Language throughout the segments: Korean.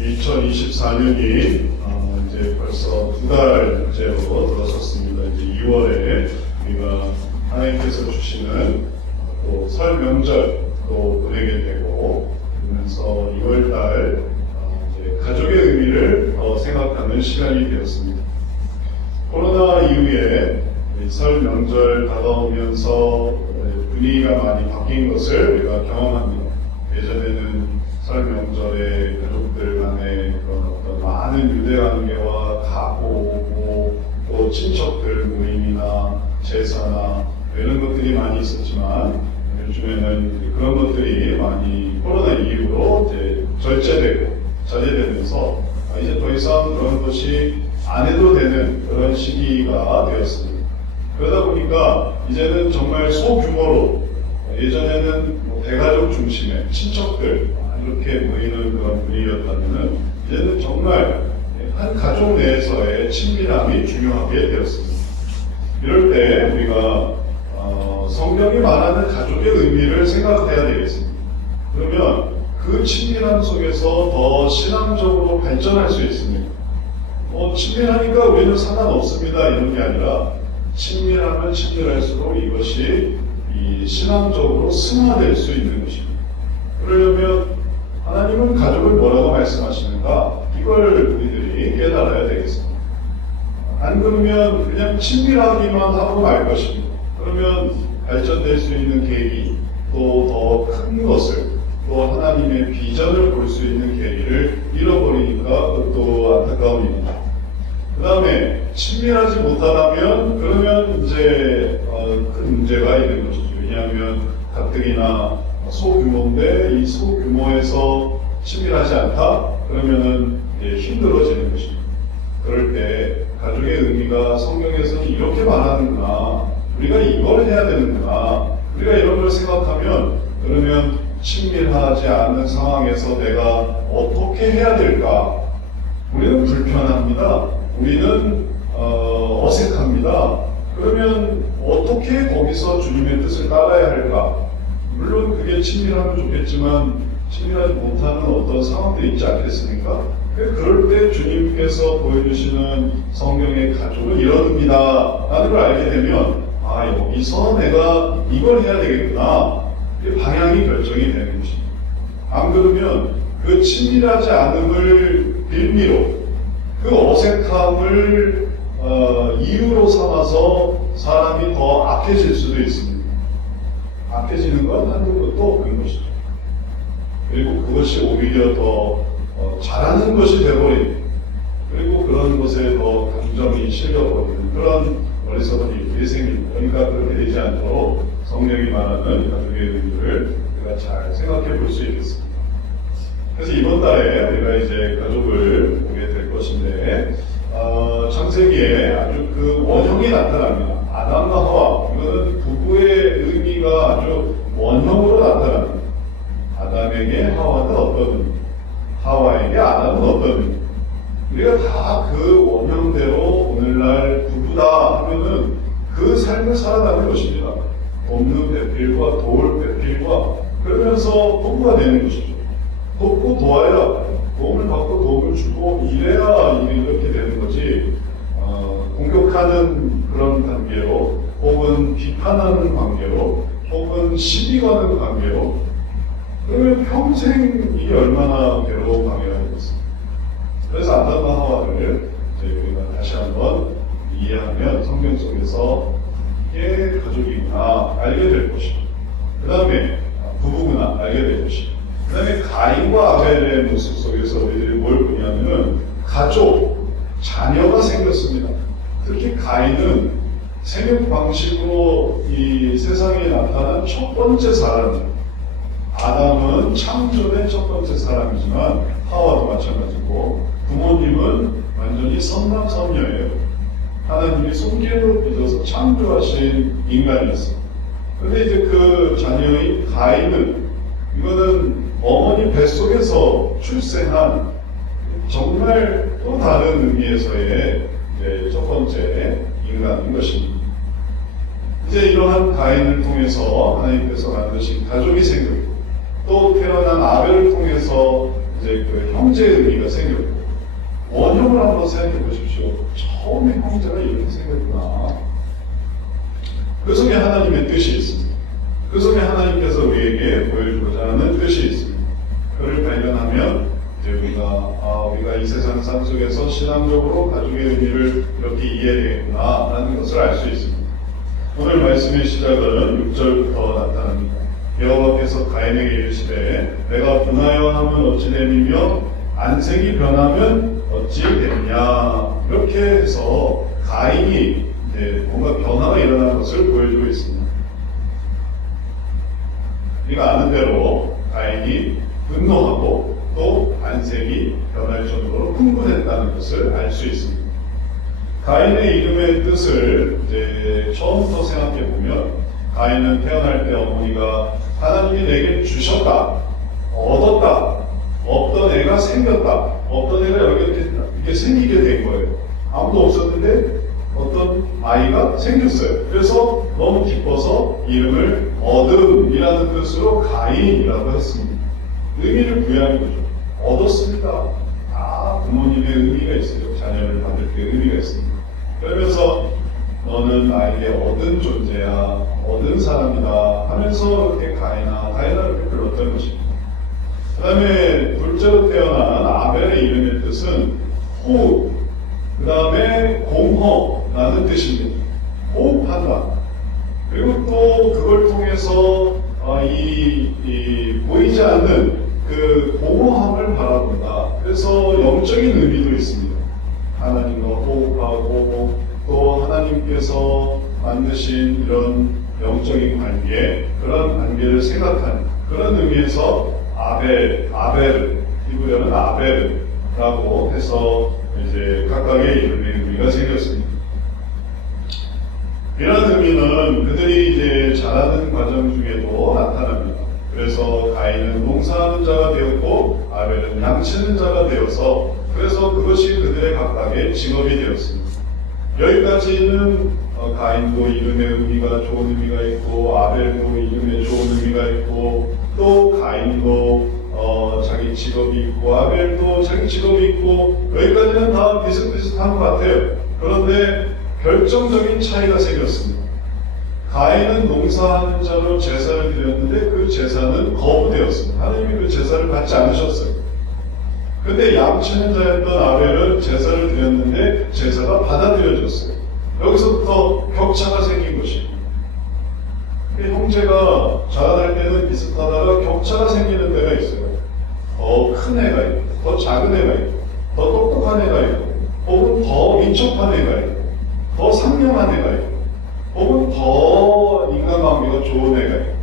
2024년이 이제 벌써 두 달째로 들어섰습니다. 이제 2월에 우리가 하나님께서 주시는 또 설 명절도 보내게 되고, 그러면서 2월달 이제 가족의 의미를 더 생각하는 시간이 되었습니다. 코로나 이후에 설 명절 다가오면서 분위기가 많이 바뀐 것을 우리가 경험합니다. 예전에는 설 명절에 가족들 간의 그런 어떤 많은 유대관계와 가고 또 친척들 모임이나 제사나 이런 것들이 많이 있었지만, 요즘에는 그런 것들이 많이 코로나 이후로 이제 절제되고 자제되면서 이제 더 이상 그런 것이 안 해도 되는 그런 시기가 되었습니다. 그러다 보니까 이제는 정말 소규모로, 예전에는 대가족 중심의 친척들 이렇게 모이는 그런 분위기였다면, 이제는 정말 한 가족 내에서의 친밀함이 중요하게 되었습니다. 이럴 때 우리가 성경이 말하는 가족의 의미를 생각해야 되겠습니다. 그러면 그 친밀함 속에서 더 신앙적으로 발전할 수 있습니다. 친밀하니까 우리는 상관없습니다 이런 게 아니라, 친밀하면 친밀할수록 이것이 신앙적으로 승화될 수 있는 것입니다. 그러려면 하나님은 가족을 뭐라고 말씀하시는가, 이걸 우리들이 깨달아야 되겠습니다. 안 그러면 그냥 친밀하기만 하고 말 것입니다. 그러면 발전될 수 있는 계기, 또 더 큰 것을, 또 하나님의 비전을 볼 수 있는 계기를 잃어버리니까 그것도 안타까움입니다. 그 다음에 친밀하지 못하다면 그러면 이제 큰 문제가 있는 것이죠. 왜냐하면 가뜩이나 소규모인데 이 소규모에서 친밀하지 않다? 그러면은 힘들어지는 것입니다. 그럴 때 가족의 의미가 성경에서는 이렇게 말하는구나, 우리가 이걸 해야 되는구나, 우리가 이런 걸 생각하면, 그러면 친밀하지 않은 상황에서 내가 어떻게 해야 될까? 우리는 불편합니다. 우리는 어색합니다. 그러면 어떻게 거기서 주님의 뜻을 따라야 할까? 물론 그게 친밀하면 좋겠지만 친밀하지 못하는 어떤 상황도 있지 않겠습니까? 그럴 때 주님께서 보여주시는 성경의 가족은 이럽니다 라는 걸 알게 되면, 여기서 내가 이걸 해야 되겠구나, 방향이 결정이 되는 것입니다. 안 그러면 그 친밀하지 않음을 빌미로, 그 어색함을 이유로 삼아서 사람이 더 악해질 수도 있습니다. 악해지는 건 한두 것도 없는 것이죠. 그리고 그것이 오히려 더 잘하는 것이 되어버리는, 그리고 그런 것에 더 감정이 실려버리는 그런 어리석은 일들이 생깁니다. 그러니까 그렇게 되지 않도록 성령이 말하는 가족의 의미를 우리가 잘 생각해 볼 수 있겠습니다. 그래서 이번 달에 우리가 이제 가족을 보게 될 것인데, 창세기에 아주 그 원형이 나타납니다. 아담과 하와, 이거는 부부의 의미가 아주 원형으로 나타납니다. 아담에게 하와는 어떤 의미, 하와에게 아담은 어떤 의미. 우리가 다 그 원형대로 오늘날 부부다 하면은 그 삶을 살아가는 것입니다. 돕는 배필과 도울 배필과, 그러면서 부부가 되는 것이죠. 돕고 도와야, 도움을 받고 도움을 주고 이래야 이렇게 되는 거지, 공격하는 그런 관계로, 혹은 비판하는 관계로, 혹은 시비 거는 관계로, 그러면 평생 이게 얼마나 괴로운 관계가 되겠습니까? 그래서 아담과 하와를 우리가 다시 한번 이해하면 성경 속에서 이게 가족이구나 알게 될 것이고, 그 다음에 부부구나 알게 될 것이고, 그 다음에 가인과 아벨의 모습 속에서 우리들이 뭘 보냐면은 가족, 자녀가 생겼습니다. 특히 가인은 생육 방식으로 이 세상에 나타난 첫 번째 사람입니다. 아담은 창조된 첫 번째 사람이지만 하와도 마찬가지고, 부모님은 완전히 선남선녀예요. 하나님이 손길로 빚어서 창조하신 인간이었어요. 그런데 이제 그 자녀인 가인은, 이거는 어머니 뱃속에서 출생한 정말 또 다른 의미에서의 첫 번째 인간인 것입니다. 이제 이러한 가인을 통해서 하나님께서 만드신 가족이 생겼고, 또 태어난 아벨을 통해서 이제 그 형제의 의미가 생겼고, 원형을 한번 생각해 보십시오. 처음에 형제가 이렇게 생겼구나. 그 속에 하나님의 뜻이 있습니다. 그 속에 하나님께서 우리에게 보여주고자 하는 뜻이 있습니다. 그를 발견하면 이제 우리가 이 세상 삶 속에서 신앙적으로 가족의 의미를 이렇게 이해되겠구나라는 것을 알 수 있습니다. 오늘 말씀의 시작은 6절부터 나타납니다. 여호와께서 가인에게 이르시되 내가 분하여 하면 어찌 됨이며 안색이 변하면 어찌 되느냐. 이렇게 해서 가인이 이제 뭔가 변화가 일어나는 것을 보여주고 있습니다. 우리가 아는 대로 가인이 분노하고 또 안색이 변할 정도로 흥분했다는 것을 알 수 있습니다. 가인의 이름의 뜻을 이제 처음부터 생각해 보면, 가인은 태어날 때 어머니가 하나님이 내게 주셨다, 얻었다, 없던 애가 생겼다, 없던 애가 여기 이렇게 생기게 된 거예요. 아무도 없었는데 어떤 아이가 생겼어요. 그래서 너무 기뻐서 이름을 얻음이라는 뜻으로 가인이라고 했습니다. 의미를 부여한 거죠. 얻었습니다. 다 부모님의 의미가 있어요. 자녀를 받을 때 의미가 있습니다. 그러면서 너는 나에게 얻은 존재야, 얻은 사람이다 하면서 이렇게 가인아 이렇게 불렀던 것입니다. 그 다음에 둘째로 태어난 아벨의 이름의 뜻은 호흡, 그 다음에 공허라는 뜻입니다. 호흡한다. 그리고 또 그걸 통해서 보이지 않는 그 공허함을 바라본다. 그래서 영적인 의미도 있습니다. 하나님과 호흡하고 또 하나님께서 만드신 이런 영적인 관계, 그런 관계를 생각하는 그런 의미에서 아벨, 히브리어는 아벨이라고 해서 이제 각각의 이름의 의미가 생겼습니다. 이런 의미는 그들이 이제 자라는 과정 중에도 나타납니다. 그래서 가인은 농사하는 자가 되었고 아벨은 양치는 자가 되어서, 그래서 그것이 그들의 각각의 직업이 되었습니다. 여기까지는 가인도 이름의 의미가 좋은 의미가 있고 아벨도 이름에 좋은 의미가 있고 또 가인도 자기 직업이 있고 아벨도 자기 직업이 있고, 여기까지는 다 비슷비슷한 것 같아요. 그런데 결정적인 차이가 생겼습니다. 가인은 농사하는 자로 제사를 드렸는데 그 제사는 거부되었습니다. 하나님이 그 제사를 받지 않으셨어요. 근데 양치는 자였던 아벨은 제사를 드렸는데 제사가 받아들여졌어요. 여기서부터 격차가 생긴 것입니다. 형제가 자라날 때는 비슷하다가 격차가 생기는 데가 있어요. 더 큰 애가 있고, 더 작은 애가 있고, 더 똑똑한 애가 있고, 혹은 더 민첩한 애가 있고, 더 상냥한 애가 있고, 혹은 더 인간관계가 좋은 애가 있고.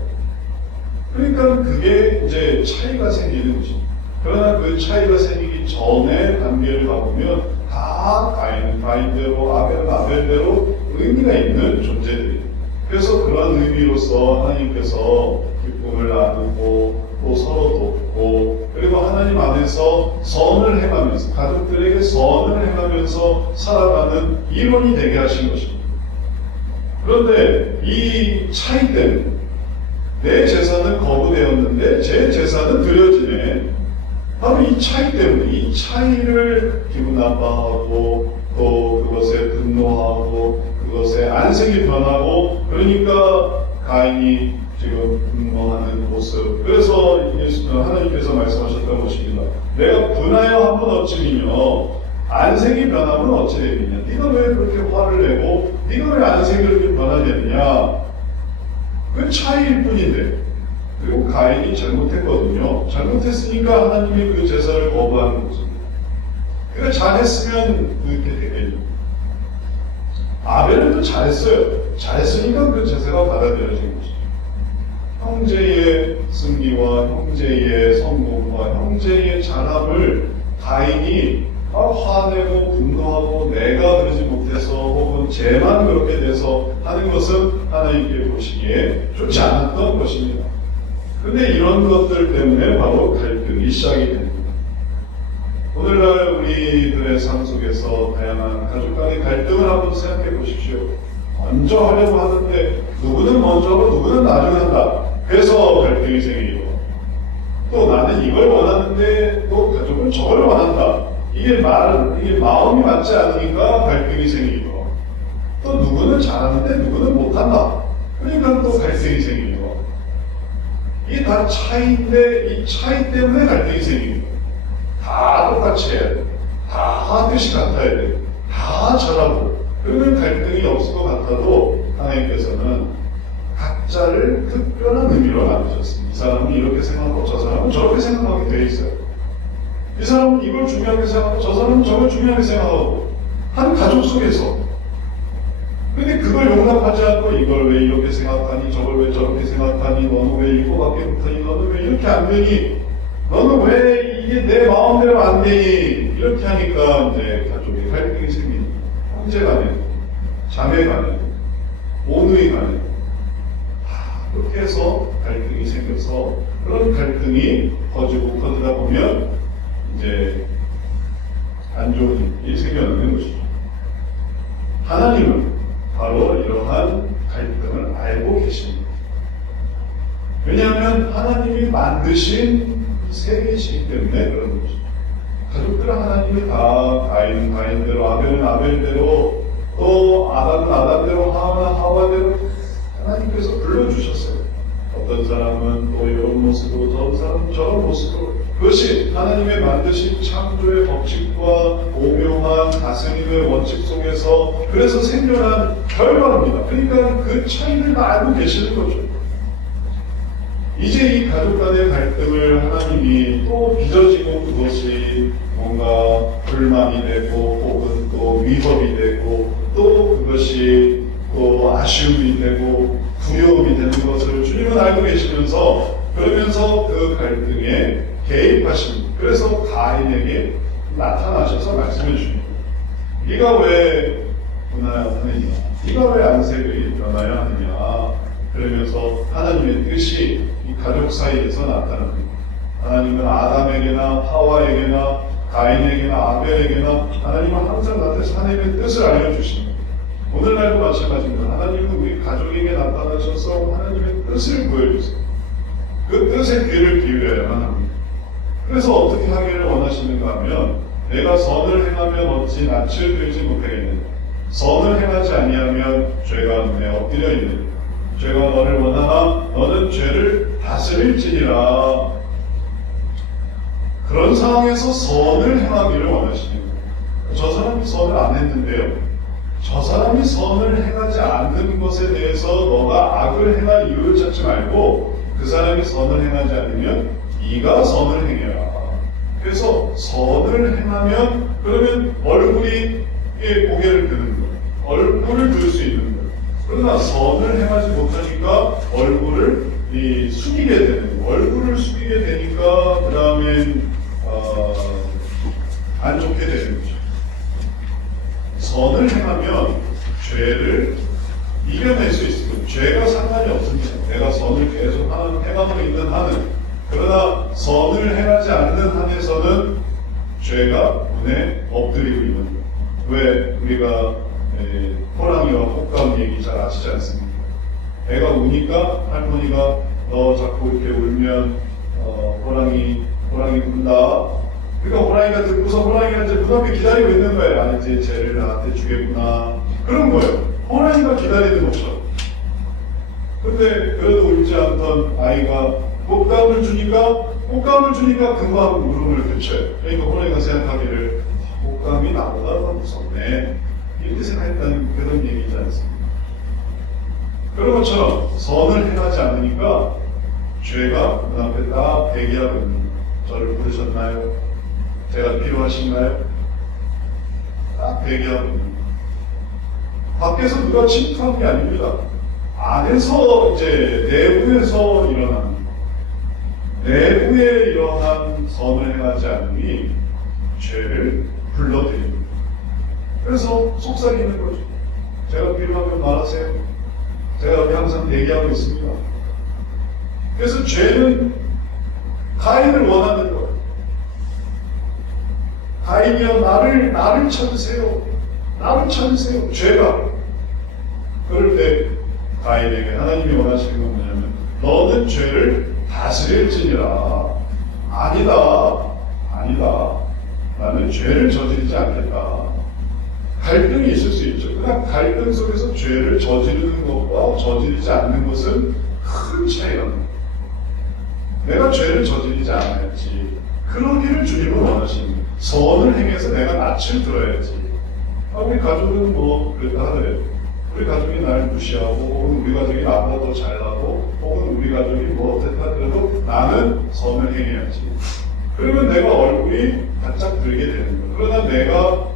그러니까 그게 이제 차이가 생기는 것입니다. 그러나 그 차이가 생기기 전에 관계를 가보면 다 가인은 가인대로, 아벨은 아벨대로 의미가 있는 존재들이에요. 그래서 그런 의미로서 하나님께서 기쁨을 나누고 또 서로 돕고, 그리고 하나님 안에서 선을 행하면서 가족들에게 선을 행하면서 살아가는 일원이 되게 하신 것입니다. 그런데 이 차이 때문에 내 제사는 거부되었는데 제 제사는 드려지네. 바로 이 차이 때문에, 이 차이를 기분 나빠하고 또 그것에 분노하고 그것에 안색이 변하고, 그러니까 가인이 지금 분노하는 모습. 그래서 하나님께서 말씀하셨던 것입니다. 내가 분하여 하면 어찌미며 안색이 변하면 어찌 되겠냐. 네가 왜 그렇게 화를 내고 네가 왜 안색이 그렇게 변화되느냐. 그 차이일 뿐인데. 그리고 가인이 잘못했거든요. 잘못했으니까 하나님이 그 제사를 거부하는 것입니다. 그러니까 잘했으면 그렇게 되겠죠. 아벨은 또 잘했어요. 잘했으니까 그 제사가 받아들여진 것이죠. 형제의 승리와 형제의 성공과 형제의 잘함을 가인이 화내고 분노하고 내가 그러지 못해서 혹은 쟤만 그렇게 돼서 하는 것은 하나님께 보시기에 좋지 않았던 것입니다. 근데 이런 것들 때문에 바로 갈등이 시작이 됩니다. 오늘날 우리들의 삶 속에서 다양한 가족 간의 갈등을 한번 생각해 보십시오. 먼저 하려고 하는데 누구는 먼저 하고 누구는 나중에 한다. 그래서 갈등이 생기고, 또 나는 이걸 원하는데 또 가족은 저걸 원한다. 이게 마음이 맞지 않으니까 갈등이 생기고, 또 누구는 잘하는데 누구는 못한다. 그러니까 또 갈등이 생기고, 이게 다 차이인데 이 차이 때문에 갈등이 생기는 거예요. 다 똑같이 해야 돼. 다 뜻이 같아야 돼. 다 잘하고. 그러면 갈등이 없을 것 같아도 하나님께서는 각자를 특별한 의미로 만드셨습니다. 이 사람은 이렇게 생각하고 저 사람은 저렇게 생각하게 돼 있어요. 이 사람은 이걸 중요하게 생각하고 저 사람은 저걸 중요하게 생각하고 한 가족 속에서. 근데 그걸 용납하지 않고 이걸 왜 이렇게 생각하니 저걸 왜 저렇게 생각하니 너는 왜 이거밖에 못하니 너는 왜 이렇게 안 되니 너는 왜 이게 내 마음대로 안 되니 이렇게 하니까 이제 가족의 갈등이 생기는 형제 간에 자매 간에 오누이 간에 그렇게 해서 갈등이 생겨서 그런 갈등이 커지고 커지다 보면 이제 안 좋은 일이 생겨나는 것이죠. 하나님은 바로 이러한 갈등을 알고 계십니다. 왜냐하면 하나님이 만드신 세계이기 때문에 그런 것이죠. 가족들은 하나님이 다 가인은 가인대로 아벨은 아벨대로 또 아담은 아담대로 하와는 하와대로 하나님께서 불러주셨어요. 어떤 사람은 또 이런 모습으로 어떤 사람은 저런 모습으로 그것이 하나님의 만드신 창조의 법칙과 오묘한 다스림의 원칙 속에서 그래서 생겨난 결과입니다. 그러니까 그 차이를 다 알고 계시는 거죠. 이제 이 가족 간의 갈등을 하나님이 또 빚어지고 그것이 뭔가 불만이 되고 혹은 또 위협이 되고 또 그것이 또 아쉬움이 되고 두려움이 되는 것을 주님은 알고 계시면서 그러면서 그 갈등에 개입하십니다. 그래서 가인에게 나타나셔서 말씀해 주십니다. 네가 왜 분하느냐? 네가 왜 안색을 변하여 하느냐? 그러면서 하나님의 뜻이 이 가족 사이에서 나타납니다. 하나님은 아담에게나 하와에게나 가인에게나 아벨에게나 하나님은 항상 나타나서 하나님의 뜻을 알려주십니다. 오늘날도 마찬가지입니다. 하나님은 우리 가족에게 나타나셔서 하나님의 뜻을 보여주세요. 그 뜻에 귀를 기울여야만 합니다. 그래서 어떻게 하기를 원하시는가 하면 내가 선을 행하면 어찌 낯을 들지 못하겠느냐. 선을 행하지 아니하면 죄가 눈에 엎드려 있느냐. 죄가 너를 원하나 너는 죄를 다스릴지니라. 그런 상황에서 선을 행하기를 원하시는 거예요. 저 사람이 선을 안 했는데요. 저 사람이 선을 행하지 않는 것에 대해서 너가 악을 행할 이유를 찾지 말고 그 사람이 선을 행하지 않으면 네가 선을 행해라. 그래서 선을 행하면 그러면 얼굴이 고개를 드는 거예요. 얼굴을 들 수 있는 거예요. 그러나 선을 행하지 못하니까 얼굴을 숙이게 되는 거예요. 얼굴을 숙이게 되니까 그 다음엔 안 좋게 되는 거죠. 선을 행하면 죄를 이겨낼 수 있습니다. 죄가 상관이 없습니다. 내가 선을 계속 행하고 있는 한은. 그러나 선을 행하지 않는 한에서는 죄가 눈에 엎드리고 있는 거예요. 왜 우리가 호랑이와 꽃감 얘기 잘 아시지 않습니까? 애가 우니까 할머니가 너 자꾸 이렇게 울면 호랑이 운다. 그러니까 호랑이가 듣고서 호랑이가 이제 문 앞에 기다리고 있는 거예요. 아, 이제 쟤를 나한테 주겠구나. 그런 거예요. 호랑이가 기다리는 것처럼. 근데 그래도 울지 않던 아이가 꽃감을 주니까 금방 울음을 그쳐요. 그러니까 호랑이가 생각하기를 꽃감이 나보다 더 무섭네. 이렇게 생각했다는 그런 얘기지 않습니까? 그런 것처럼 선을 행하지 않으니까 죄가 그 앞에 딱 대기하고 있는 거예요. 저를 부르셨나요? 제가 필요하신가요? 딱 대기하고 있는 거예요. 밖에서 누가 침투한 게 아닙니다. 안에서 이제 내부에서 일어나는 내부에 이러한 선을 행하지 않으니 죄를 불러들입니다. 그래서 속삭이는 거죠. 제가 필요하면 말하세요. 제가 여기 항상 대기하고 있습니다. 그래서 죄는 가인을 원하는 거예요. 가인이여 나를 찾으세요. 나를 찾으세요. 죄가. 그럴 때 가인에게 하나님이 원하시는 건 뭐냐면 너는 죄를 다스릴지니라. 아니다. 나는 죄를 저지르지 않겠다. 갈등이 있을 수 있죠. 그러나 갈등 속에서 죄를 저지르는 것과 저지르지 않는 것은 큰 차이가 납니다. 내가 죄를 저지르지 않아야지. 그러기를 주님은 원하십니다. 선을 행해서 내가 낯을 들어야지. 우리 가족은 뭐 그랬다 하더라도 우리 가족이 날 무시하고 혹은 우리 가족이 나보다 더 잘나고 혹은 우리 가족이 뭐 어쨌다 하더라도 나는 선을 행해야지. 그러면 내가 얼굴이 바짝 들게 되는 거예요. 그러나 내가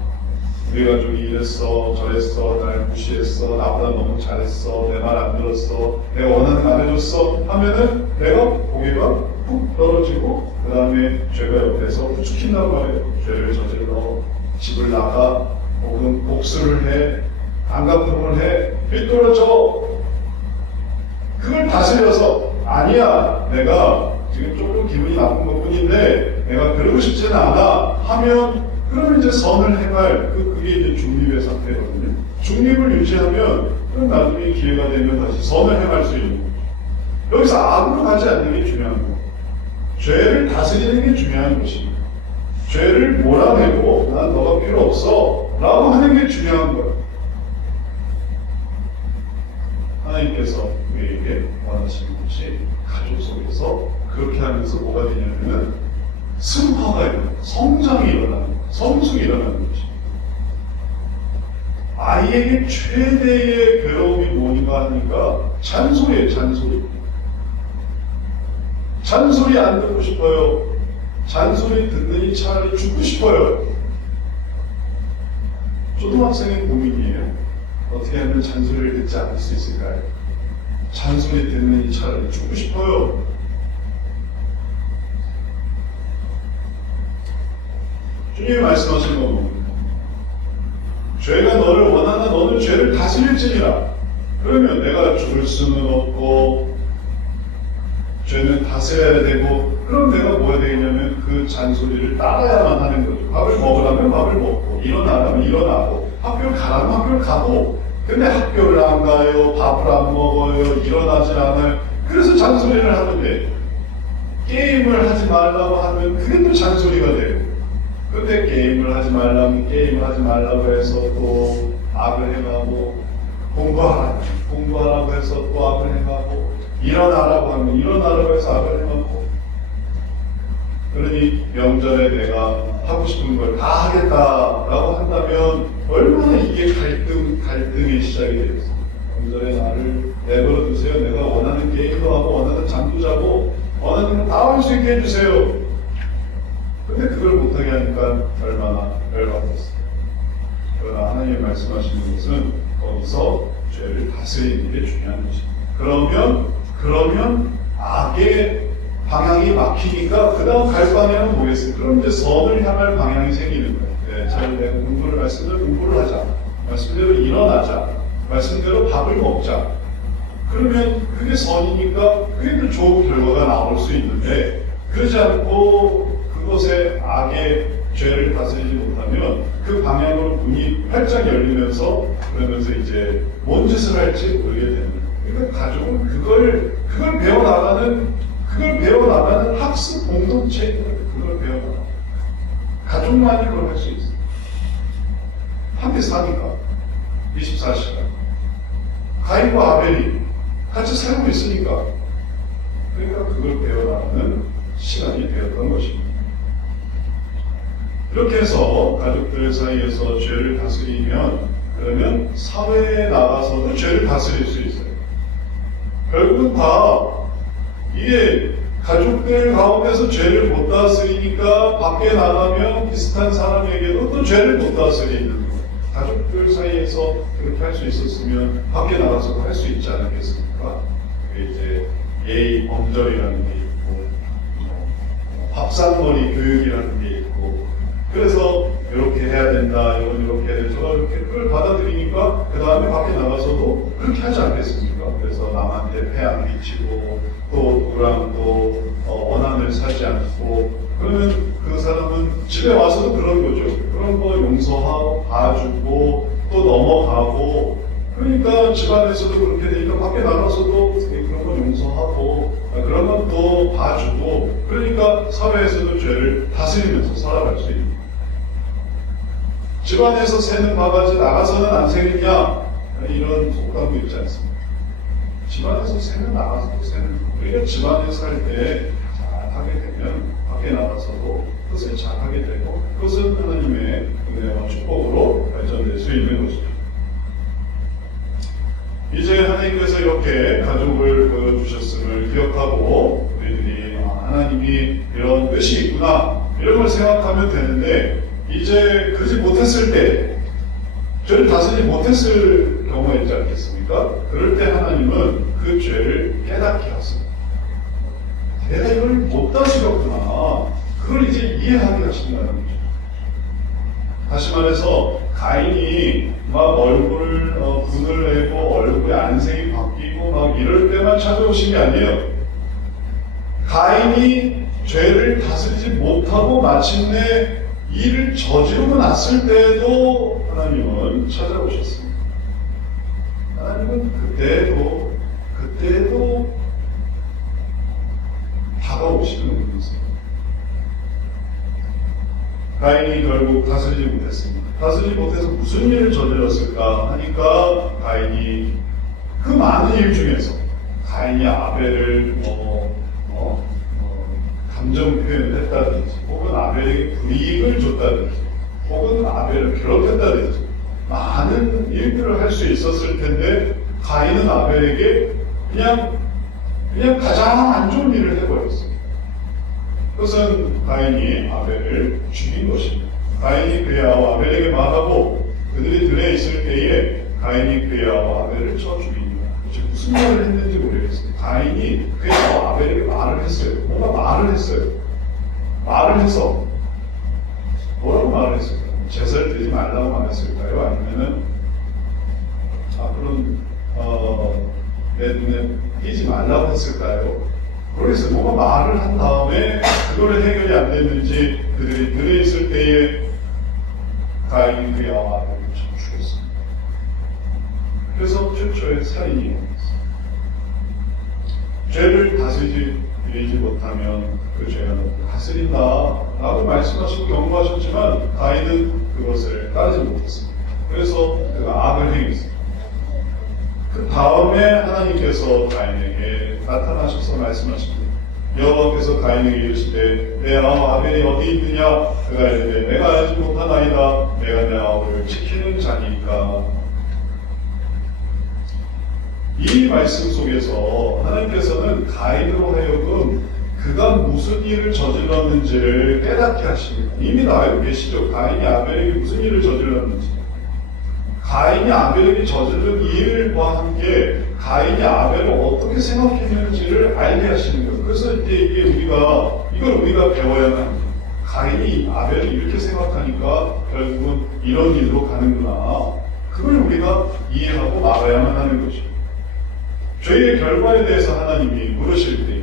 우리 가족이 이랬어 저랬어 날 무시했어 나보다 너무 잘했어 내 말 안 들었어 내가 원하는 거 안 해줬어 하면은 내가 고개가 푹 떨어지고 그 다음에 죄가 옆에서 부추킨단 말이에요. 죄를 저질러 집을 나가 혹은 복수를 해 안갚음을 해 삐뚤어져. 그걸 다스려서 아니야 내가 지금 조금 기분이 나쁜 것뿐인데 내가 그러고 싶지는 않아 하면 그러면 이제 선을 행할 그게 이제 중립의 상태거든요. 중립을 유지하면 그럼 나중에 기회가 되면 다시 선을 행할 수 있는 거죠. 여기서 악으로 가지 않는 게 중요한 거예요. 죄를 다스리는 게 중요한 것입니다. 죄를 몰아내고 난 너가 필요 없어 라고 하는 게 중요한 거예요. 하나님께서 우리에게 원하시는 것이 가족 속에서 그렇게 하면서 뭐가 되냐면은 승화가 일어나고 성장이 일어나는 거예요. 성숙이 일어나는 것입니다. 아이에게 최대의 괴로움이 뭔가 하니까 잔소리예요. 잔소리 안 듣고 싶어요. 잔소리 듣느니 차라리 죽고 싶어요. 초등학생의 고민이에요. 어떻게 하면 잔소리를 듣지 않을 수 있을까요? 잔소리 듣느니 차라리 죽고 싶어요. 주님이 말씀하신 건 뭡니까? 죄가 너를 원하나 너는 죄를 다스릴지니라. 그러면 내가 죽을 수는 없고 죄는 다스려야 되고 그럼 내가 뭐가 되겠냐면 그 잔소리를 따라야만 하는 거죠. 밥을 먹으라면 밥을 먹고 일어나라면 일어나고 학교를 가라면 학교를 가고 근데 학교를 안 가요. 밥을 안 먹어요. 일어나질 않아요. 그래서 잔소리를 하는데 게임을 하지 말라고 하면 그게 또 잔소리가 돼요. 근데 게임을 하지 말라면 게임을 하지 말라고 해서 또 악을 행하고 공부하라고 해서 또 악을 행하고 일어나라고 하면 일어나라고 해서 악을 행하고 그러니 명절에 내가 하고 싶은 걸 다 하겠다라고 한다면 얼마나 이게 갈등의 시작이 되겠어요. 명절에 나를 내버려 두세요. 내가 원하는 게임도 하고 원하는 잠도 자고 원하는 걸 다 할 수 있게 해주세요. 근데 그걸 못하게 하니까 얼마나 열받았어요. 그러나 하나님이 말씀하시는 것은 거기서 죄를 다스리는 게 중요한 것입니다. 그러면 악의 방향이 막히니까 그 다음 갈 방향은 뭐겠어요? 그럼 이제 선을 향할 방향이 생기는 거예요. 네, 잘 내가 말씀대로 공부를 하자. 말씀대로 일어나자. 말씀대로 밥을 먹자. 그러면 그게 선이니까 그게 또 좋은 결과가 나올 수 있는데 그러지 않고 그것에 악의 죄를 다스리지 못하면 그 방향으로 문이 활짝 열리면서 그러면서 이제 뭔 짓을 할지 모르게 되는 거예요. 그러니까 가족은 그걸 배워나가는 학습 공동체입니다. 그걸 배워나가. 가족만이 그걸 할 수 있어요. 함께 사니까 24시간. 가인과 아벨이 같이 살고 있으니까 그러니까 그걸 배워나가는 시간이 되었던 것입니다. 이렇게 해서 가족들 사이에서 죄를 다스리면 그러면 사회에 나가서도 죄를 다스릴 수 있어요. 결국은 다 이게 가족들 가운데서 죄를 못 다스리니까 밖에 나가면 비슷한 사람에게도 또 죄를 못 다스리는 거예요. 가족들 사이에서 그렇게 할 수 있었으면 밖에 나가서도 할 수 있지 않겠습니까? 그게 이제 예의 범절이라는 게 있고 밥상머리 교육이라는 게 있고 그래서 이렇게 해야 된다, 이건 이렇게 해야 된다, 이렇게 그걸 받아들이니까 그 다음에 밖에 나가서도 그렇게 하지 않겠습니까? 그래서 남한테 폐 안 끼치고 또 누구랑 또 원한을 사지 않고 그러면 그 사람은 집에 와서도 그런 거죠. 그런 거 용서하고 봐주고 또 넘어가고 그러니까 집안에서도 그렇게 되니까 밖에 나가서도 그런 건 용서하고 그런 건 또 봐주고 그러니까 사회에서도 죄를 다스리면서 살아갈 수 있는 집안에서 새는 바가지 나가서는 안 새겠냐 이런 속담도 있지 않습니까? 집안에서 새는 나가서도 새는 우리가 집안에 살 때 잘하게 되면 밖에 나가서도 그것을 잘하게 되고 그것은 하나님의 은혜와 축복으로 발전될 수 있는 것이죠. 이제 하나님께서 이렇게 가족을 주셨음을 기억하고 우리들이 하나님이 이런 뜻이 있구나 이런 걸 생각하면 되는데 이제 그러지 못했을 때 죄를 다스리지 못했을 경우가 있지 않겠습니까? 그럴 때 하나님은 그 죄를 깨닫게 하십니다. 내가 이걸 못 다스렸구나 그걸 이제 이해하게 하신다는 거죠. 다시 말해서 가인이 막 얼굴을 분을 내고 얼굴의 안색이 바뀌고 막 이럴 때만 찾아오신 게 아니에요. 가인이 죄를 다스리지 못하고 마침내 일을 저지르고 났을 때에도 하나님은 찾아오셨습니다. 하나님은 그때도 다가오시는 분이세요. 가인이 결국 다스리지 못했습니다. 다스리지 못해서 무슨 일을 저질렀을까 하니까 가인이 그 많은 일 중에서 가인이 아벨을 감정 표현을 했다든지 혹은 아벨에게 불이익을 줬다든지 혹은 아벨을 괴롭혔다든지 많은 일들을 할 수 있었을 텐데 가인은 아벨에게 그냥 가장 안 좋은 일을 해버렸어요. 그것은 가인이 아벨을 죽인 것입니다. 가인이 그의 아우 아벨에게 말하고 그들이 들에 있을 때에 가인이 그의 아우 아벨을 쳐 죽이니라. 무슨 말을 했는지 모르겠어요. 가인이 그의 아우 아벨에게 말을 했어요. 뭔가 말을 했어요. 말을 해서 뭐라고 말을 했을까요? 제사를 드리지 말라고 말했을까요? 아니면은 앞으로는 내 눈에 띄지 말라고 했을까요? 모르겠어요. 뭔가 말을 한 다음에 그거를 해결이 안 됐는지 그들이 들에 있을 때에 가인이 그의 아우 아벨을 죽였습니다. 그래서 최초의 살인이 일어났어요. 죄를 다스리지 못하면 그 죄가 다스린다 라고 말씀하시고 경고하셨지만 가인은 그것을 따르지 못했습니다. 그래서 그가 악을 행했습니다. 그 다음에 하나님께서 가인에게 나타나셔서 말씀하십니다. 여호와께서 가인에게 이르시되 내 아우 아벨이 어디 있느냐? 그가 이르되 내가 알지 못하나이다. 내가 내 아우를 지키는 자니까. 이 말씀 속에서 하나님께서는 가인으로 하여금 그가 무슨 일을 저질렀는지를 깨닫게 하십니다. 이미 알고 계시죠? 가인이 아벨에게 무슨 일을 저질렀는지. 가인이 아벨에게 저지른 일과 함께 가인이 아벨을 어떻게 생각했는지를 알게 하시는 거예요. 그래서 이제 이걸 우리가 배워야만 합니다. 가인이 아벨을 이렇게 생각하니까 결국은 이런 일로 가는구나. 그걸 우리가 이해하고 나가야만 하는 것이죠. 죄의 결과에 대해서 하나님이 물으실 때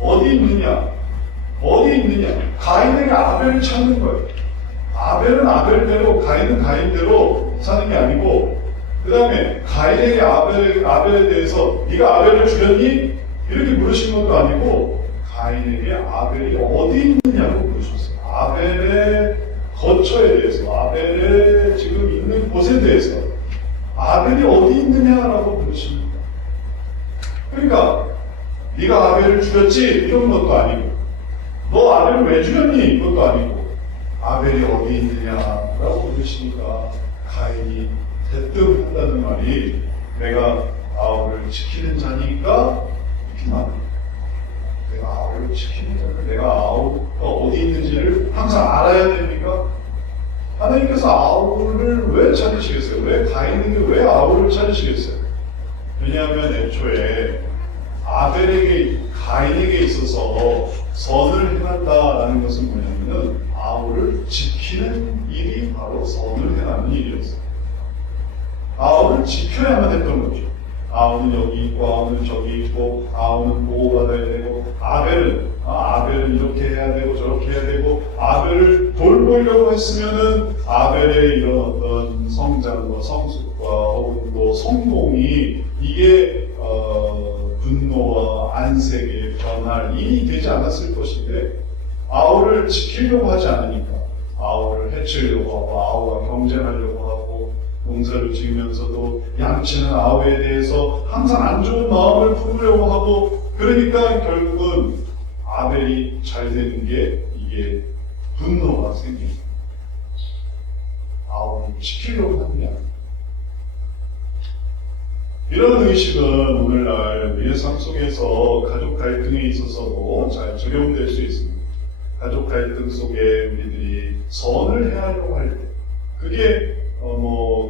어디 있느냐? 가인에게 아벨을 찾는 거예요. 아벨은 아벨대로, 가인은 가인대로 사는 게 아니고, 그 다음에 가인에게 아벨에 대해서 네가 아벨을 죽였니? 이렇게 물으신 것도 아니고 가인에게 아벨이 어디 있느냐고 물으셨어요. 아벨의 거처에 대해서, 아벨의 지금 있는 곳에 대해서 아벨이 어디 있느냐라고 물으십니다. 그러니까 네가 아벨을 죽였지? 이런 것도 아니고, 너 아벨을 왜 죽였니? 이것도 아니고, 아벨이 어디 있느냐라고 물으시니까 가인이 대뜸 한다는 말이 내가 아우를 지키는 자니까 이렇게 말합니다. 내가 아우를 지키는 자니까 내가 아우가 어디 있는지를 항상 알아야 됩니까? 하나님께서 아우를 왜 찾으시겠어요? 왜 가인에게 왜 아우를 찾으시겠어요? 왜냐하면 애초에 가인에게 있어서 선을 행한다라는 것은 뭐냐면은 아우를 지키는 일이 바로 선을 행하는 일이었어요. 아우를 지켜야만 했던 거죠. 아우는 여기 있고 아우는 저기 있고 아우는 보호받아야 되고 아벨은 이렇게 해야 되고 저렇게 해야 되고 아벨을 돌보려고 했으면은 아벨의 이런 어떤 성장과 성숙과 혹은 또 성공이 이게 분노와 안색의 변환이 되지 않았을 것인데 아우를 지키려고 하지 않으니까 아우를 해치려고 하고 아우와 경쟁하려고 하고 농사를 지으면서도 양치는 아우에 대해서 항상 안 좋은 마음을 품으려고 하고 그러니까 결국은 아벨이 잘 되는 게 이게 분노가 생깁니다. 아우를 지키려고 하는 게 아닙니다. 이런 의식은 오늘날 우리의 삶 속에서 가족 갈등에 있어서도 잘 적용될 수 있습니다. 가족 갈등 속에 우리들이 선을 행하려고 할 때, 그게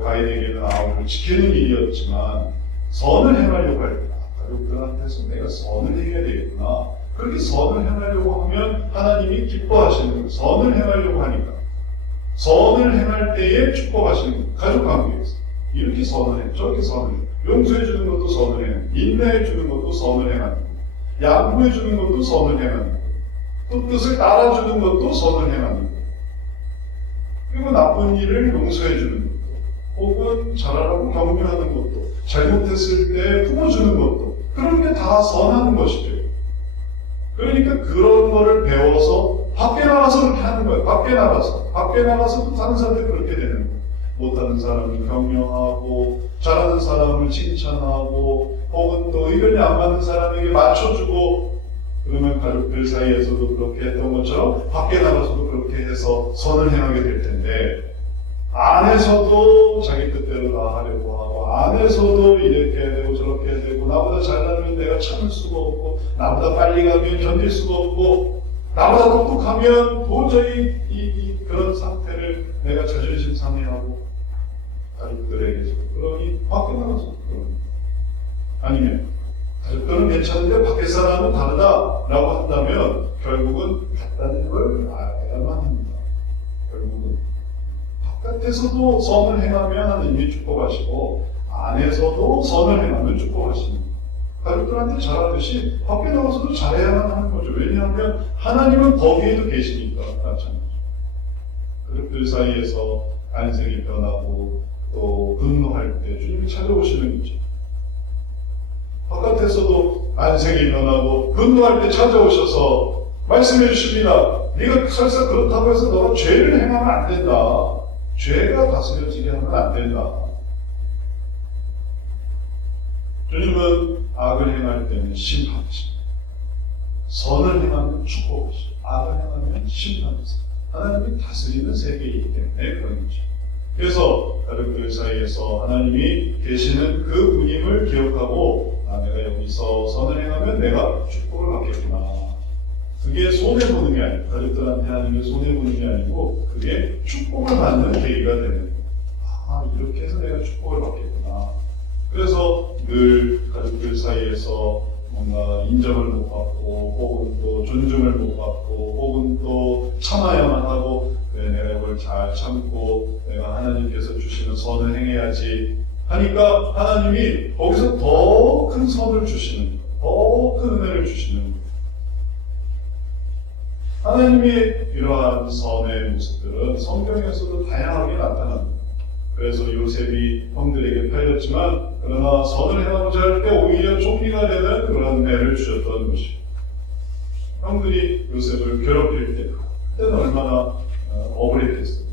가인에게는 아우를 지키는 일이었지만 선을 행하려고 할 때, 가족들한테서 내가 선을 행해야 되겠구나. 그렇게 선을 행하려고 하면 하나님이 기뻐하시는 거예요. 선을 행하려고 하니까. 선을 행할 때에 축복하시는 거예요. 가족 관계에서. 이렇게 선을 해, 저렇게 선을 해. 용서해 주는 것도 선을 행하는 거예요. 인내해 주는 것도 선을 행하는 거예요. 양보해 주는 것도 선을 행하는 거예요. 또 뜻을 따라주는 것도 선을 행하는 거예요. 그리고 나쁜 일을 용서해 주는 것도, 혹은 잘하라고 격려하는 것도, 잘못했을 때 품어주는 것도, 그런 게 다 선하는 것이죠. 그러니까 그런 거를 배워서 밖에 나가서 그렇게 하는 거예요. 밖에 나가서도 다른 사람들 그렇게 되는 거예요. 못하는 사람을 격려하고, 잘하는 사람을 칭찬하고, 혹은 또 의견이 안 맞는 사람에게 맞춰주고, 그러면 가족들 사이에서도 그렇게 했던 것처럼 밖에 나가서도 그렇게 해서 선을 행하게 될 텐데, 안에서도 자기 뜻대로 다 하려고 하고, 안에서도 이렇게 해야 되고 저렇게 해야 되고, 나보다 잘나면 내가 참을 수가 없고, 나보다 빨리 가면 견딜 수가 없고, 나보다 똑똑하면 도저히 그런 상태를 내가 자존심 상해하고, 가족들에게서 그러니 밖에 나가서 그러니, 아니면 가족들은 괜찮은데 밖에 사람은 다르다라고 한다면 결국은 같다는 걸 알아야만 합니다. 결국은 바깥에서도 선을 행하면 하나님이 축복하시고 안에서도 선을 행하면 축복하십니다. 가족들한테 잘하듯이 밖에 나가서도 잘해야만 하는 거죠. 왜냐하면 하나님은 거기에도 계시니까. 마찬가지죠. 가족들 사이에서 안색이 변하고 또 분노할 때 주님이 찾아오시는 거죠. 바깥에서도 안색이 변하고 분노할 때 찾아오셔서 말씀해 주십니다. 네가 설사 그렇다고 해서 너가 죄를 행하면 안 된다. 죄가 다스려지게 하면 안 된다. 주님은 악을 행할 때는 심판하십니다. 선을 행하면 축복하시고 악을 행하면 심판하세요. 하나님이 다스리는 세계이기 때문에 그런 거죠. 그래서 가족들 사이에서 하나님이 계시는 그 분임을 기억하고 내가 여기서 선을 행하면 내가 축복을 받겠구나. 그게 손해보는 게 아니고 가족들한테 하는 게 손해보는 게 아니고 그게 축복을 받는 계기가 되는 거예요. 이렇게 해서 내가 축복을 받겠구나. 그래서 늘 가족들 사이에서 뭔가 인정을 못 받고 혹은 또 존중을 못 받고 혹은 또 참아야만 하고 그래, 내가 이걸 잘 참고 내가 하나님께서 주시는 선을 행해야지 하니까 하나님이 거기서 더 큰 선을 주시는 거예요. 더 큰 은혜를 주시는 거예요. 하나님의 이러한 선의 모습들은 성경에서도 다양하게 나타납니다. 그래서 요셉이 형들에게 팔렸지만 그러나 선을 행하고자 할 때 오히려 총리가 되는 그런 은혜를 주셨던 것이에요. 형들이 요셉을 괴롭힐 때 그때는 얼마나 억울했겠어요.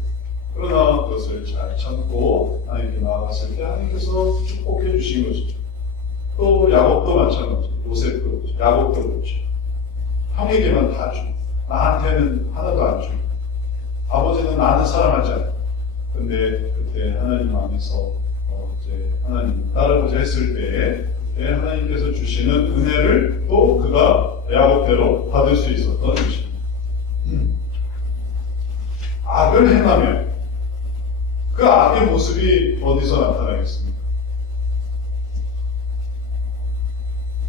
그러나 그것을 잘 참고 하나님께 나아갔을 때 하나님께서 축복해 주신 것이죠. 또 야곱도 마찬가지죠. 요셉도 그렇죠. 야곱도 그렇죠. 형에게만 다 주고 나한테는 하나도 안 주고 아버지는 나는 사랑하지 않아요. 근데 그때 하나님 안에서 이제 하나님 따르고자 했을 때 하나님께서 주시는 은혜를 또 그가 야곱대로 받을 수 있었던 것입니다. 악을 행하면 그 악의 모습이 어디서 나타나겠습니까?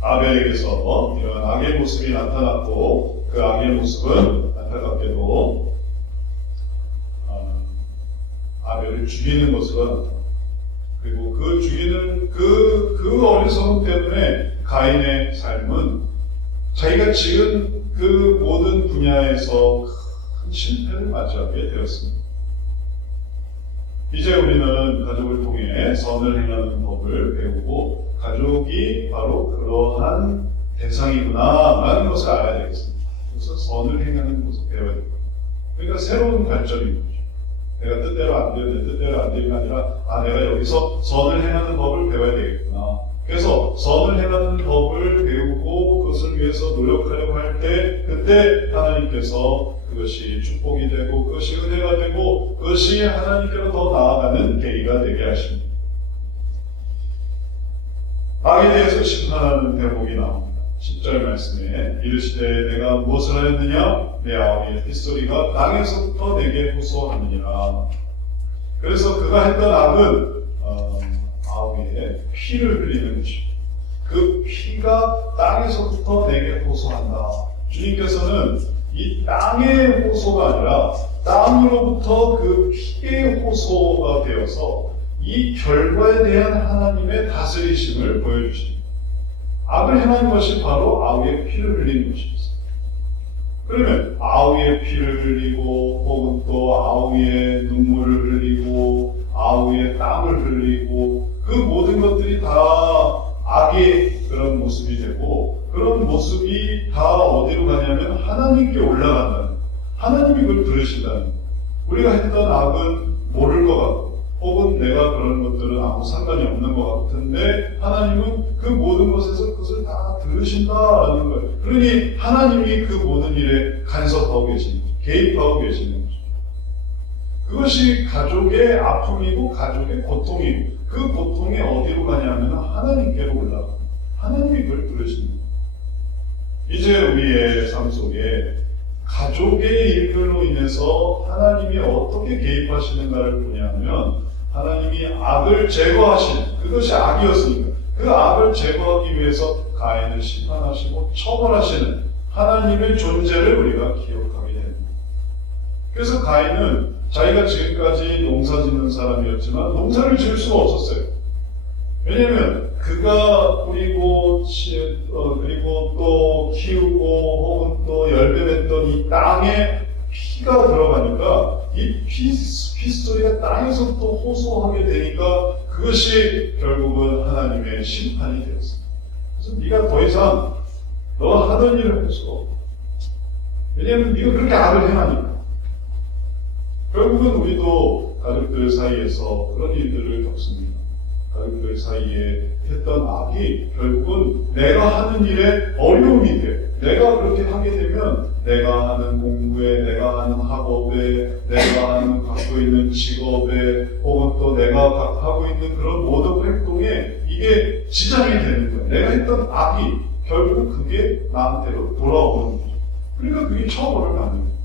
아벨에게서 이런 악의 모습이 나타났고 그 악의 모습은 안타깝게도 아벨을 죽이는 것으로 나타납니다. 그리고 그 죽이는 그 어리석음 때문에 가인의 삶은 자기가 지은 그 모든 분야에서 큰 실패를 맞이하게 되었습니다. 이제 우리는 가족을 통해 선을 행하는 법을 배우고 가족이 바로 그러한 대상이구나 라는 것을 알아야 되겠습니다. 그래서 선을 행하는 것을 배워야 됩니다. 그러니까 새로운 관점인 거죠. 내가 뜻대로 안 돼요, 내 뜻대로 안 되는 게 아니라 내가 여기서 선을 행하는 법을 배워야 되겠구나. 그래서 선을 행하는 법을 배우고 그것을 위해서 노력하려고 할 때 그때 하나님께서 그것이 축복이 되고 그것이 은혜가 되고 그것이 하나님께로 더 나아가는 계기가 되게 하십니다. 악에 대해서 심판하는 대목이 나옵니다. 10절 말씀에 이르시되 내가 무엇을 하였느냐 내 아우의 핏소리가 땅에서부터 내게 호소하느니라. 그래서 그가 했던 악은 아우의 피를 흘리는 것입니다. 그 피가 땅에서부터 내게 호소한다. 주님께서는 이 땅의 호소가 아니라 땅으로부터 그 피의 호소가 되어서 이 결과에 대한 하나님의 다스리심을 보여주십니다. 악을 행한 것이 바로 아우의 피를 흘리는 것입니다. 그러면 아우의 피를 흘리고 혹은 또 아우의 눈물을 흘리고 아우의 땀을 흘리고 그 모든 것들이 다 악의 그런 모습이 되고 그런 모습이 다 어디로 가냐면 하나님께 올라간다는, 하나님이 그걸 들으신다는. 우리가 했던 악은 모를 것 같고 혹은 내가 그런 것들은 아무 상관이 없는 것 같은데 하나님은 그 모든 것에서 그것을 다 들으신다라는 거예요. 그러니 하나님이 그 모든 일에 간섭하고 계시는 거죠. 개입하고 계시는 거죠. 그것이 가족의 아픔이고 가족의 고통이고 그 고통이 어디로 가냐면 하나님께로 올라가요. 하나님이 그걸 들으시는 거예요. 이제 우리의 삶 속에 가족의 일들로 인해서 하나님이 어떻게 개입하시는가를 보냐면 하나님이 악을 제거하시는, 그것이 악이었으니까 그 악을 제거하기 위해서 가인을 심판하시고 처벌하시는 하나님의 존재를 우리가 기억하게 됩니다. 그래서 가인은 자기가 지금까지 농사 짓는 사람이었지만 농사를 지을 수가 없었어요. 왜냐하면 그가 뿌리고 그리고 또 키우고 혹은 또 열매 맺던 이 땅에 피가 들어가니까 이 피스토리가 땅에서부터 호소하게 되니까 그것이 결국은 하나님의 심판이 되었습니다. 그래서 네가 더 이상 너가 하던 일을 할 수가 없고, 왜냐하면 네가 그렇게 악을 행하니까. 결국은 우리도 가족들 사이에서 그런 일들을 겪습니다. 가족들 사이에 했던 악이 결국은 내가 하는 일에 어려움이 돼. 내가 그렇게 하게 되면 내가 하는 공부에, 내가 하는 학업에, 내가 하는 갖고 있는 직업에 혹은 또 내가 하고 있는 그런 모든 활동에 이게 지장이 되는 거예요. 내가 했던 악이 결국은 그게 나한테로 돌아오는 거죠. 그러니까 그게 처벌을 받는 거예요.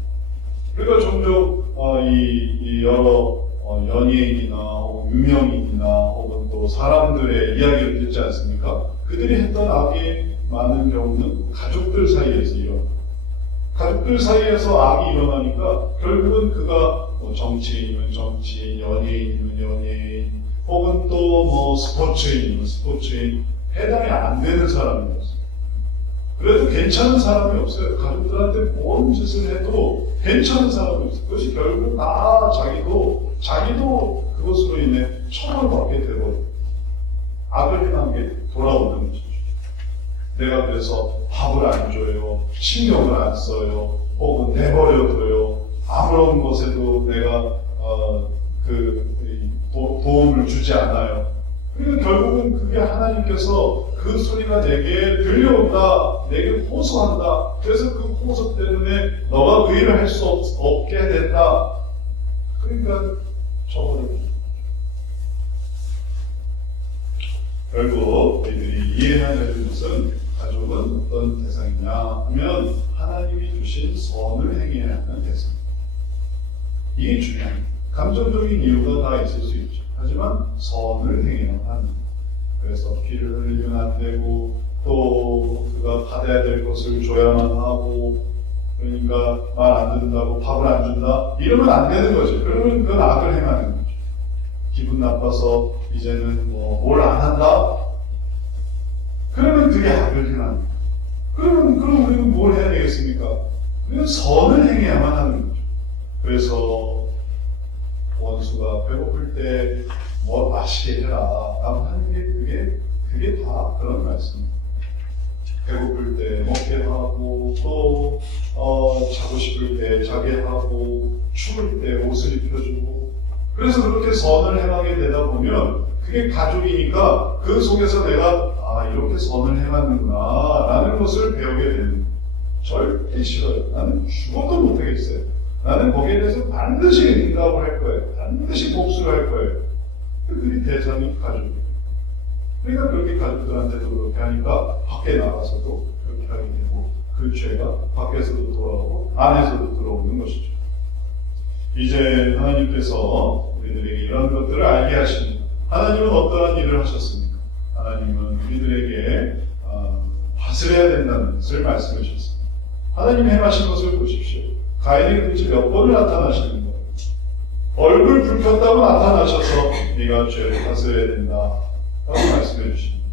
그러니까 종종 이 여러 연예인이나 혹은 유명인이나 혹은 또 사람들의 이야기를 듣지 않습니까? 그들이 했던 악이 많은 경우는 가족들 사이에서 일어납니다. 가족들 사이에서 악이 일어나니까 결국은 그가 정치인이면 정치인, 연예인이면 연예인, 혹은 또 스포츠인이면 스포츠인, 해당이 안 되는 사람이었어요. 그래도 괜찮은 사람이 없어요. 가족들한테 뭔 짓을 해도 괜찮은 사람이 없어요. 그것이 결국 다 자기도 그것으로 인해 처벌받게 되고 악을 행한 게 돌아오는 것이죠. 내가 그래서 밥을 안 줘요, 신경을 안 써요, 혹은 내버려둬요. 아무런 것에도 내가 도움을 주지 않아요. 그러니까 결국은 그게 하나님께서 그 소리가 내게 들려온다, 내게 호소한다. 그래서 그 호소 때문에 너가 의를 할 수 없게 된다. 그러니까 처벌을 줍니다. 결국 이들이 이해해야 되는 것은 가족은 어떤 대상이냐 하면 하나님이 주신 선을 행해야 하는 대상입니다. 이게 중요합니다. 감정적인 이유가 다 있을 수 있죠. 하지만 선을 행해야 하는. 그래서 피를 흘리면 안 되고 또 그가 받아야 될 것을 줘야만 하고, 그러니까 말 안 듣는다고 밥을 안 준다 이러면 안 되는 거죠. 그러면 그건 악을 행하는 거죠. 기분 나빠서 이제는 뭐 뭘 안 한다? 그러면 그게 악을 행하는 거예요. 그럼 우리는 뭘 해야 되겠습니까? 우리는 선을 행해야만 하는 거죠. 그래서 원수가 배고플 때 뭐 맛있게 해라 라고 하는 게 그게 다 그런 말씀입니다. 배고플 때 먹게 하고 또 자고 싶을 때 자게 하고 추울 때 옷을 입혀주고 그래서 그렇게 선을 행하게 되다 보면 그게 가족이니까 그 속에서 내가 이렇게 선을 행하는구나 라는 것을 배우게 되는 거예요. 절대 싫어요. 나는 죽어도 못하겠어요. 나는 거기에 대해서 반드시 응답을 할 거예요. 반드시 복수를 할 거예요. 그게 대상이 가족이에요. 그러니까 그렇게 가족들한테도 그렇게 하니까 밖에 나가서도 그렇게 하게 되고 그 죄가 밖에서도 돌아오고 안에서도 들어오는 것이죠. 이제 하나님께서 우리들에게 이런 것들을 알게 하십니다. 하나님은 어떠한 일을 하셨습니까? 하나님은 우리들에게 다스려야 된다는 것을 말씀해 주셨습니다. 하나님 행하신 것을 보십시오. 가인에게 도대체 몇 번을 나타나시는 거예요. 얼굴 붉혔다고 나타나셔서 네가 죄를 다스려야 된다 라고 말씀해 주십니다.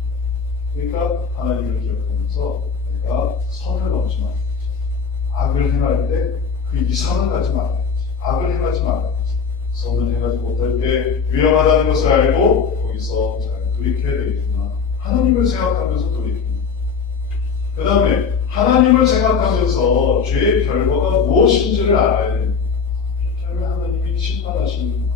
그러니까 하나님을 기억하면서 내가 선을 넘지 말아야지. 악을 행할 때 그 이상을 가지 말아야지. 악을 행하지 말아야지. 선을 행하지 못할 때 위험하다는 것을 알고 거기서 잘 돌이켜야 되겠구나. 하나님을 생각하면서 돌이킵니다. 그 다음에 하나님을 생각하면서 죄의 결과가 무엇인지를 알아야 됩니다. 이렇게 하면 하나님이 심판하시는구나.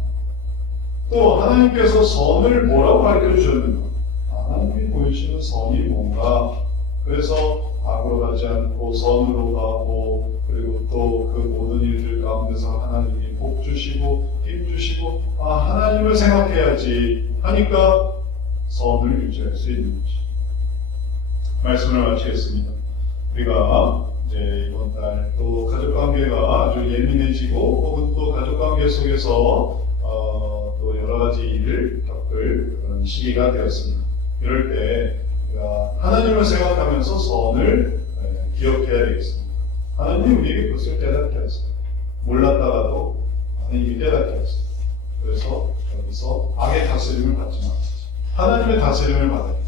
또 하나님께서 선을 뭐라고 가르쳐 주셨는가? 하나님이 보여주시는 선이 뭔가. 그래서 악으로 가지 않고 선으로 가고 그리고 또 그 모든 일들 가운데서 하나님이 복 주시고 힘 주시고 하나님을 생각해야지 하니까 선을 유지할 수 있는 거지. 말씀을 마치겠습니다. 우리가 이제 이번 달 또 가족관계가 아주 예민해지고 혹은 또 가족관계 속에서 또 여러 가지 일을 겪을 그런 시기가 되었습니다. 이럴 때 우리가 하나님을 생각하면서 선을 기억해야 되겠습니다. 하나님이 우리에게 그것을 깨닫게 하셨어요. 몰랐다가도 하나님이 깨닫게 하셨어요. 그래서 여기서 악의 다스림을 받지 말아야지. 하나님의 다스림을 받아야지.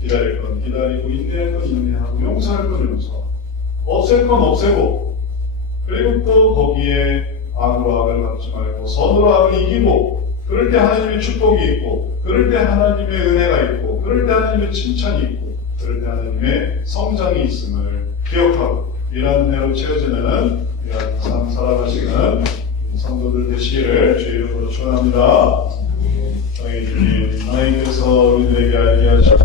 기다릴 건 기다리고 인내할 건 인내하고 용서할 건 용서하고 없앨 건 없애고 그리고 또 거기에 악으로 악을 갚지 말고 선으로 악을 이기고 그럴 때 하나님의 축복이 있고 그럴 때 하나님의 은혜가 있고 그럴 때 하나님의 칭찬이 있고 그럴 때 하나님의 성장이 있음을 기억하고 이런 은혜로 채워지는 이런 삶 살아가시는 성도들 되시기를 주의 이름으로 축원합니다. 하나님께서 우리들에게 알게 하시는